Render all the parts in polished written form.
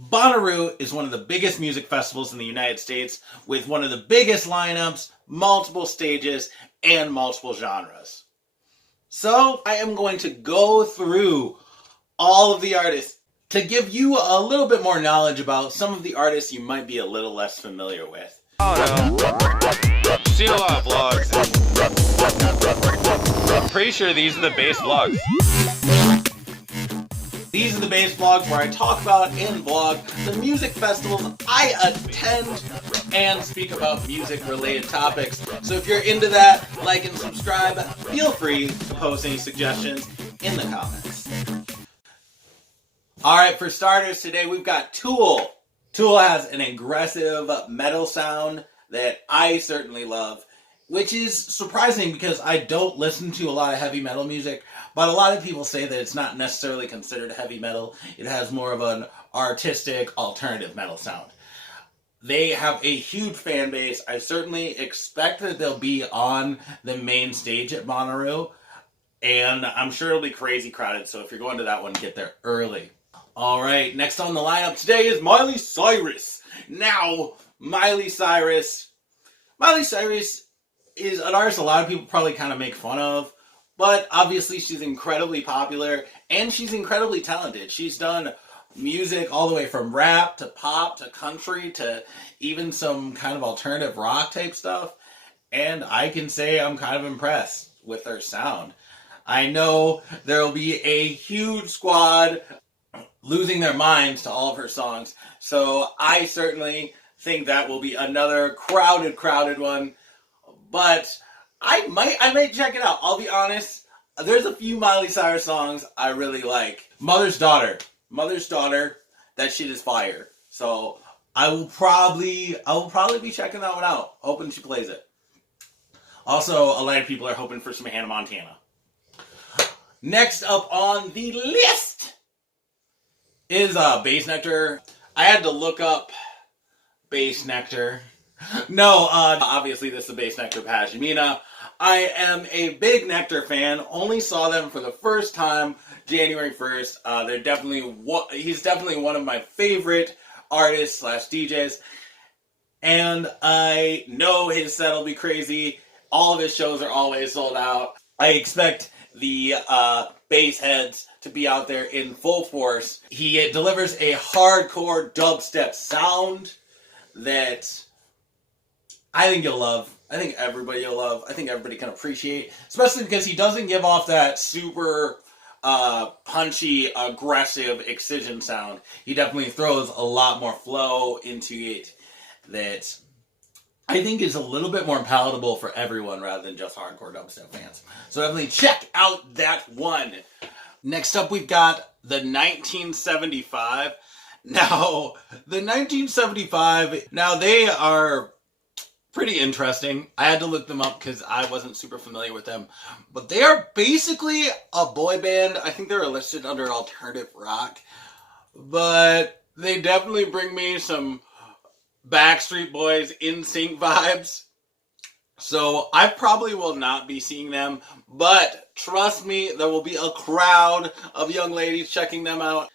Bonnaroo is one of the biggest music festivals in the United States with one of the biggest lineups, multiple stages, and multiple genres. So I am going to go through all of the artists to give you a little bit more knowledge about some of the artists you might be a little less familiar with. I don't know. I've seen a lot of vlogs. I'm pretty sure these are the bass vlogs. These are the bass vlogs where I talk about and vlog the music festivals I attend and speak about music related topics. So if you're into that, like and subscribe. Feel free to post any suggestions in the comments. Alright, for starters today we've got Tool. Tool has an aggressive metal sound that I certainly love, which is surprising because I don't listen to a lot of heavy metal music, but a lot of people say that it's not necessarily considered heavy metal. It has more of an artistic, alternative metal sound. They have a huge fan base. I certainly expect that they'll be on the main stage at Bannaroo, and I'm sure it'll be crazy crowded, so if you're going to that one, get there early. Alright, next on the lineup today is Miley Cyrus. Now, Miley Cyrus is an artist a lot of people probably kind of make fun of, but obviously she's incredibly popular and she's incredibly talented. She's done music all the way from rap to pop to country to even some kind of alternative rock type stuff, and I can say I'm kind of impressed with her sound. I know there will be a huge squad losing their minds to all of her songs, so I certainly think that will be another crowded one. But I might check it out. I'll be honest. There's a few Miley Cyrus songs I really like. Mother's Daughter, that shit is fire. So I will probably be checking that one out. Hoping she plays it. Also, a lot of people are hoping for some Hannah Montana. Next up on the list is Bassnectar. I had to look up Bassnectar. No, obviously this is Bassnectar Pashmina. I am a big Nectar fan. Only saw them for the first time January 1st. He's definitely one of my favorite artists / DJs. And I know his set will be crazy. All of his shows are always sold out. I expect the bass heads to be out there in full force. He delivers a hardcore dubstep sound that I think you'll love. I think everybody will love. I think everybody can appreciate, especially because he doesn't give off that super punchy, aggressive excision sound. He definitely throws a lot more flow into it that I think is a little bit more palatable for everyone rather than just hardcore dubstep fans. So definitely check out that one. Next up, we've got the 1975. Now, the 1975, now they are pretty interesting. I had to look them up because I wasn't super familiar with them. But they are basically a boy band. I think they're listed under alternative rock. But they definitely bring me some Backstreet Boys NSYNC vibes. So I probably will not be seeing them. But trust me, there will be a crowd of young ladies checking them out.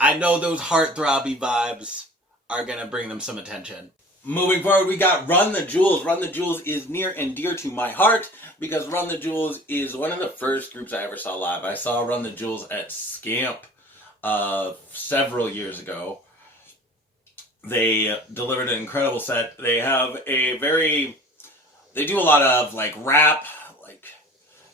I know those heartthrobby vibes are going to bring them some attention. Moving forward, we got Run the Jewels. Run the Jewels is near and dear to my heart because Run the Jewels is one of the first groups I ever saw live. I saw Run the Jewels at Scamp several years ago. They delivered an incredible set. They have they do a lot of rap,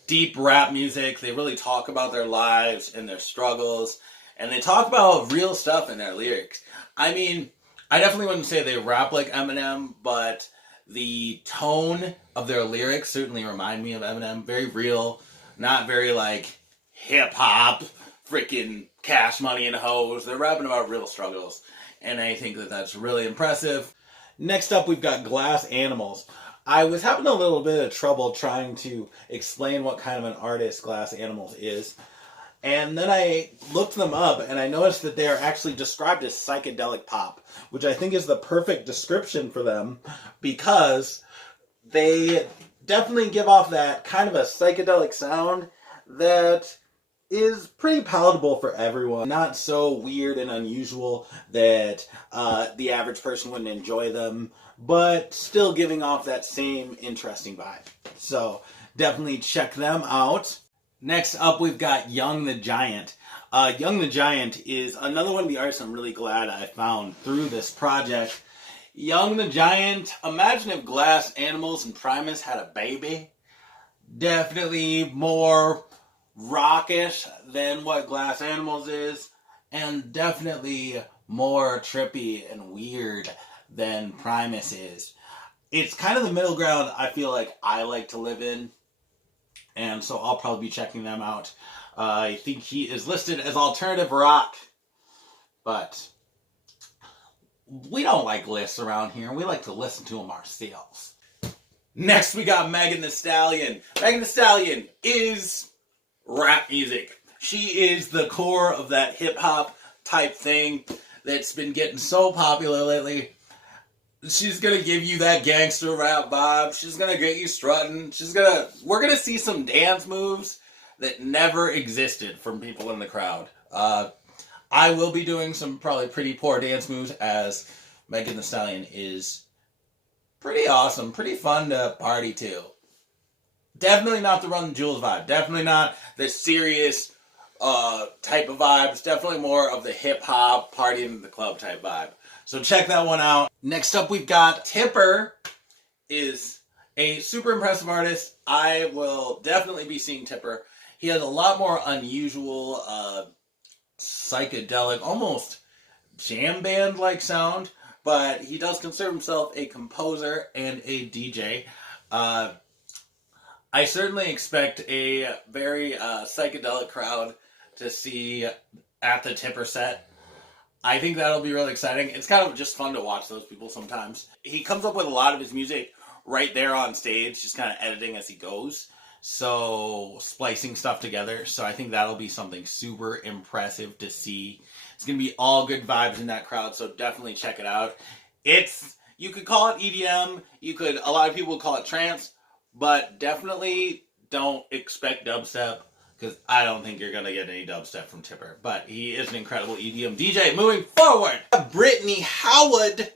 deep rap music. They really talk about their lives and their struggles. And they talk about real stuff in their lyrics. I mean, I definitely wouldn't say they rap like Eminem, but the tone of their lyrics certainly remind me of Eminem. Very real, not very hip-hop, freaking cash money and hoes. They're rapping about real struggles. And I think that that's really impressive. Next up, we've got Glass Animals. I was having a little bit of trouble trying to explain what kind of an artist Glass Animals is. And then I looked them up, and I noticed that they are actually described as psychedelic pop, which I think is the perfect description for them, because they definitely give off that kind of a psychedelic sound that is pretty palatable for everyone. Not so weird and unusual that the average person wouldn't enjoy them, but still giving off that same interesting vibe. So definitely check them out. Next up, we've got Young the Giant. Young the Giant is another one of the artists I'm really glad I found through this project. Young the Giant, imagine if Glass Animals and Primus had a baby. Definitely more rockish than what Glass Animals is, and definitely more trippy and weird than Primus is. It's kind of the middle ground I feel like I like to live in, and so I'll probably be checking them out. I think he is listed as alternative rock, but we don't like lists around here. We like to listen to them ourselves. Next, we got Megan Thee Stallion. Megan Thee Stallion is rap music. She is the core of that hip-hop type thing that's been getting so popular lately. She's gonna give you that gangster rap vibe. She's gonna get you strutting. We're gonna see some dance moves that never existed from people in the crowd. I will be doing some probably pretty poor dance moves, as Megan Thee Stallion is pretty awesome, pretty fun to party to. Definitely not the Run the Jewels vibe. Definitely not the serious type of vibes. Definitely more of the hip-hop, party in the club type vibe. So check that one out. Next up, we've got Tipper. Is a super impressive artist. I will definitely be seeing Tipper. He has a lot more unusual, psychedelic, almost jam band-like sound, but he does consider himself a composer and a DJ. I certainly expect a very psychedelic crowd to see at the Tipper set. I think that'll be really exciting. It's kind of just fun to watch those people sometimes. He comes up with a lot of his music right there on stage, just kind of editing as he goes. So, splicing stuff together. So I think that'll be something super impressive to see. It's going to be all good vibes in that crowd, so definitely check it out. You could call it EDM, a lot of people would call it trance, but definitely don't expect dubstep, because I don't think you're going to get any dubstep from Tipper. But he is an incredible EDM DJ. Moving forward, Brittany Howard.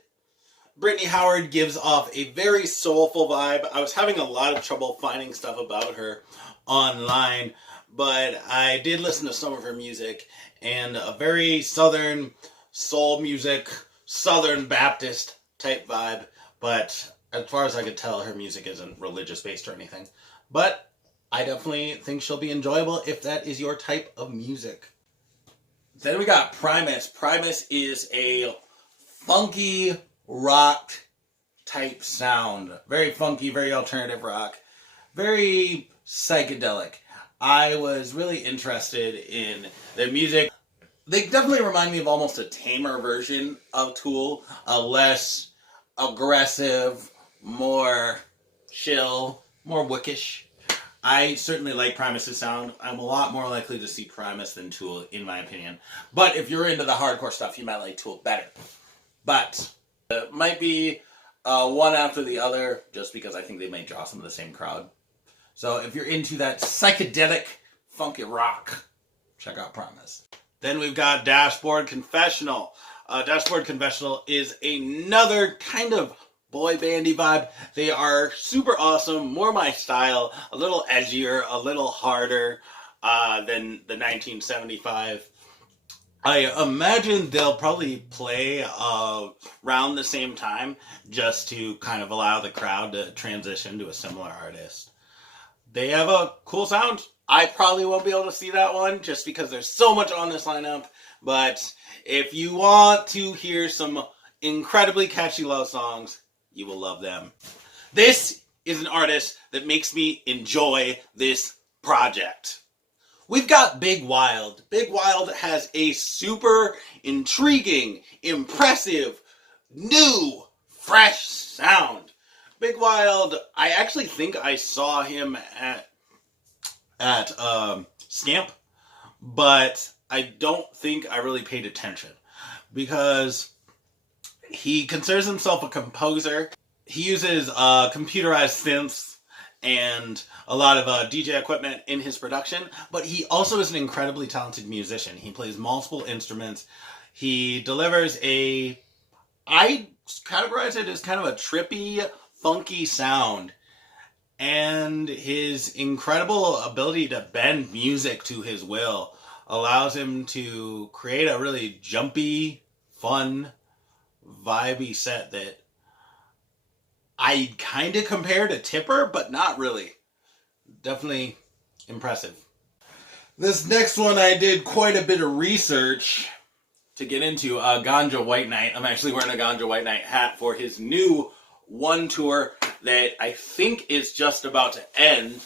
Brittany Howard gives off a very soulful vibe. I was having a lot of trouble finding stuff about her online, but I did listen to some of her music, and a very southern soul music, Southern Baptist type vibe, but as far as I could tell, her music isn't religious based or anything. But I definitely think she'll be enjoyable if that is your type of music. Then we got Primus. Primus is a funky rock type sound. Very funky, very alternative rock. Very psychedelic. I was really interested in their music. They definitely remind me of almost a tamer version of Tool. A less aggressive, more chill, more wickish. I certainly like Primus's sound. I'm a lot more likely to see Primus than Tool, in my opinion. But if you're into the hardcore stuff, you might like Tool better. But it might be one after the other, just because I think they may draw some of the same crowd. So if you're into that psychedelic, funky rock, check out Primus. Then we've got Dashboard Confessional. Dashboard Confessional is another kind of boy bandy vibe. They are super awesome, more my style, a little edgier, a little harder than the 1975. I imagine they'll probably play around the same time, just to kind of allow the crowd to transition to a similar artist. They have a cool sound. I probably won't be able to see that one just because there's so much on this lineup. But if you want to hear some incredibly catchy love songs, you will love them. This is an artist that makes me enjoy this project. We've got Big Wild. Big Wild has a super intriguing, impressive, new, fresh sound. Big Wild, I actually think I saw him at Scamp, but I don't think I really paid attention because he considers himself a composer. He uses computerized synths and a lot of DJ equipment in his production, but he also is an incredibly talented musician. He plays multiple instruments. He delivers I categorize it as kind of a trippy, funky sound. And his incredible ability to bend music to his will allows him to create a really jumpy, fun, vibey set that I kind of compare to Tipper, but not really. Definitely impressive. This next one I did quite a bit of research to get into. Ganja White Knight. I'm actually wearing a Ganja White Knight hat for his new one tour that I think is just about to end.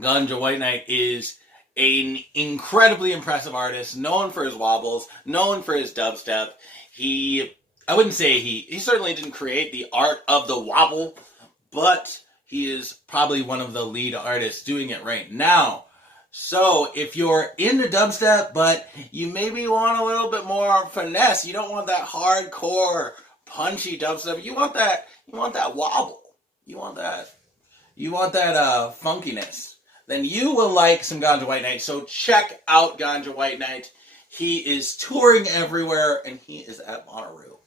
Ganja White Knight is an incredibly impressive artist, known for his wobbles, known for his dubstep. I wouldn't say he certainly didn't create the art of the wobble, but he is probably one of the lead artists doing it right now. So if you're into dubstep, but you maybe want a little bit more finesse, you don't want that hardcore, punchy dubstep, you want that wobble, you want that funkiness, then you will like some Ganja White Knight. So check out Ganja White Knight. He is touring everywhere, and he is at Bonnaroo.